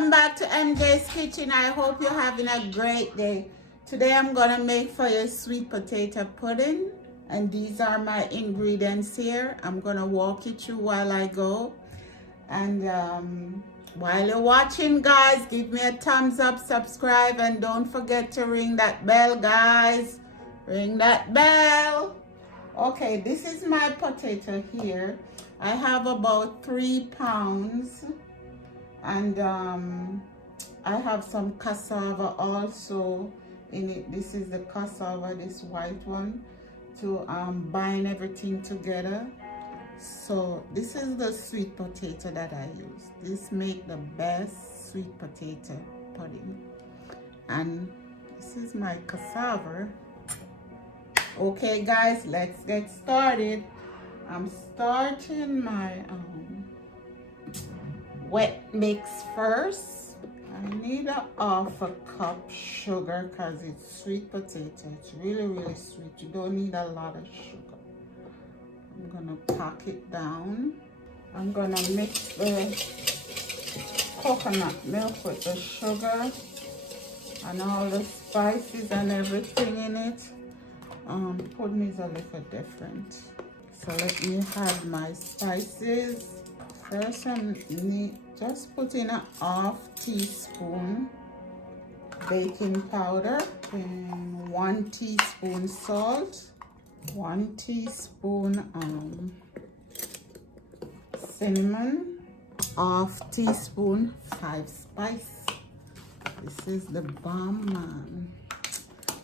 welcome back to MJ's Kitchen. I hope you're having a great day. Today I'm gonna make for you sweet potato pudding, and these are my ingredients here. I'm gonna walk you through while I go, and while you're watching, guys, give me a thumbs up, subscribe, and don't forget to ring that bell, guys. Ring that bell. Okay, this is my potato here. I have about 3 pounds, and I have some cassava also in it. This is the cassava, this white one, to bind everything together. So this is the sweet potato that I use. This make the best sweet potato pudding. And this is my cassava. Okay guys, let's get started. I'm starting my wet mix first. I need a half a cup sugar because it's sweet potato. It's really sweet. You don't need a lot of sugar. I'm gonna pack it down. I'm gonna mix the coconut milk with the sugar and all the spices and everything in it. Pudding is a little different. So let me add my spices. First, I need just put in a half teaspoon baking powder, and 1 teaspoon salt, 1 teaspoon cinnamon, half teaspoon 5 spice. This is the bomb, man.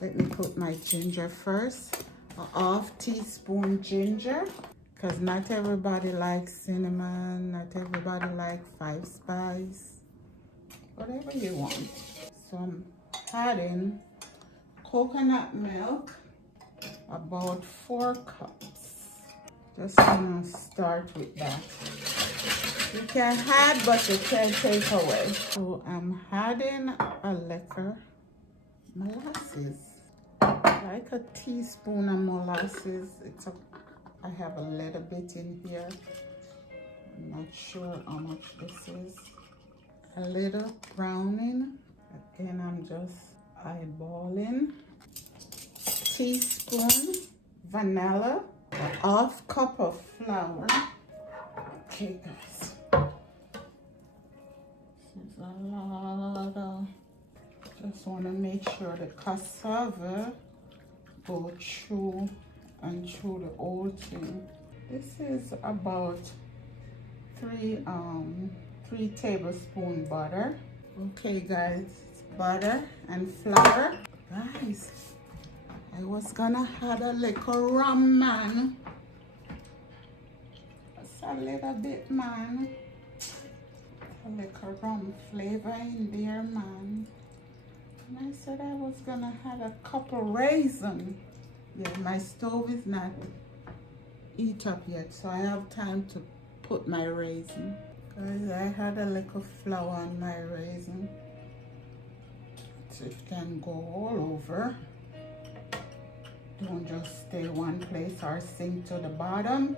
Let me put my ginger first. A half teaspoon ginger, because not everybody likes cinnamon, not everybody likes 5 spice, whatever you want. So I'm adding coconut milk, about 4 cups. Just gonna start with that. You can add, but you can't take away. So I'm adding a little molasses, like a teaspoon of molasses. I have a little bit in here. I'm not sure how much this is. A little browning. Again, I'm just eyeballing. Teaspoon vanilla. A half cup of flour. Okay, guys. This is a lot of... Just want to make sure the cassava go through and through the whole thing. This is about 3 tablespoon butter. Okay guys, it's butter and flour. Guys, I was gonna add a little rum, man. Just a little bit, man. A little rum flavor in there, man. And I said I was gonna have a couple raisins. Yeah, my stove is not heat up yet, so I have time to put my raisin. Guys, I had a little flour on my raisin, so it can go all over. Don't just stay one place or sink to the bottom.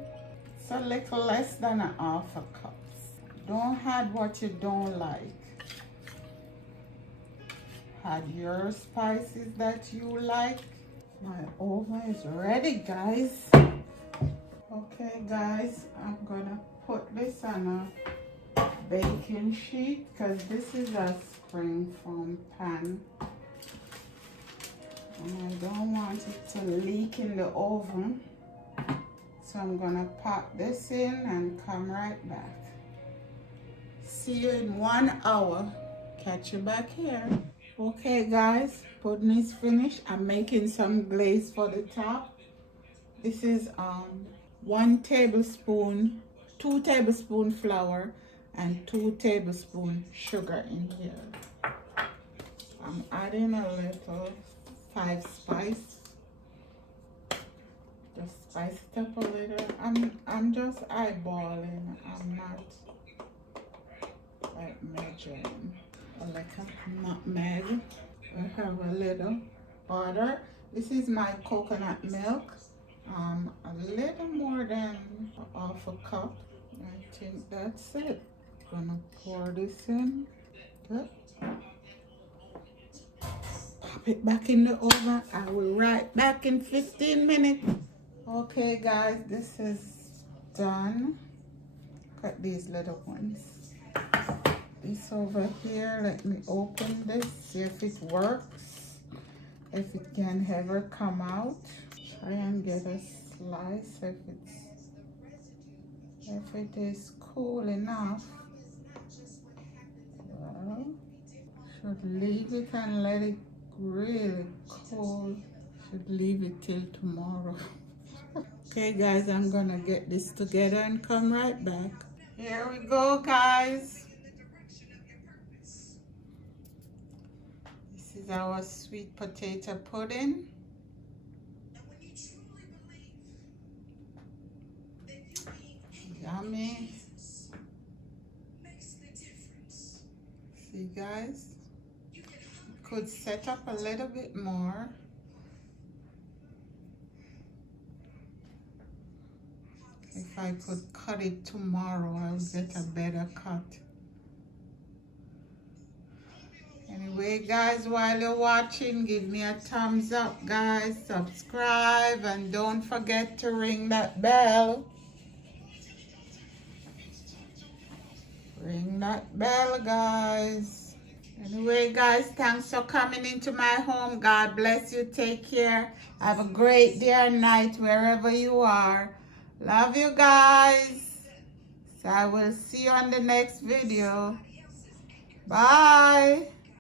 It's a little less than a half a cup. Don't add what you don't like. Add your spices that you like. My oven is ready, guys. Okay guys, I'm gonna put this on a baking sheet because this is a spring foam pan, and I don't want it to leak in the oven. So I'm gonna pop this in and come right back. See you in 1 hour. Catch you back here. Okay guys, pudding is finished. I'm making some glaze for the top. This is 1 tablespoon, 2 tablespoon flour and 2 tablespoon sugar in here. I'm adding a little 5 spice. Just spice it up a little. I'm just eyeballing. I'm not like measuring. Like a nutmeg. I have a little butter. This is my coconut milk. A little more than half a cup. I think that's it. Gonna pour this in. Pop it back in the oven. I will right back in 15 minutes. Okay guys, this is done. Cut these little ones. This over here, let me open this, see if it works, if it can ever come out. Try and get a slice if it is cool enough. Well, should leave it and let it really cool. Should leave it till tomorrow. Okay guys, I'm gonna get this together and come right back. Here we go guys. This is our sweet potato pudding. Yummy. See guys, you could set up a little bit more. If I could cut it tomorrow, I would get a better cut. Anyway guys, while you're watching, give me a thumbs up guys, subscribe, and don't forget to ring that bell. Ring that bell guys. Anyway guys, thanks for coming into my home. God bless you. Take care. Have a great day or night wherever you are. Love you guys. So I will see you on the next video. Bye.